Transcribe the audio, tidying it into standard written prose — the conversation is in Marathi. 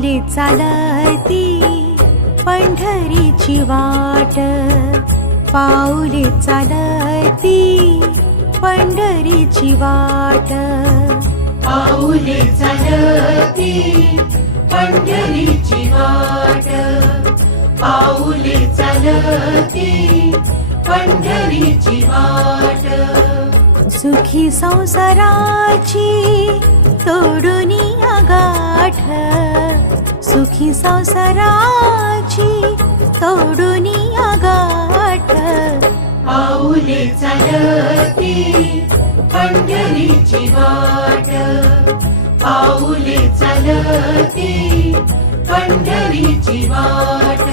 पाऊले चालती पंढरीची वाट, पाऊले चालती पंढरीची वाट, पाऊले चालती पंढरीची वाट, पाऊले चालती पंढरीची वाट. सुखी संसाराची तोडून गाठ, सुखी संसाराची तोडून गाठ, पाऊले चालती पंढरीची वाट, पाऊले चालती पंढरीची वाट.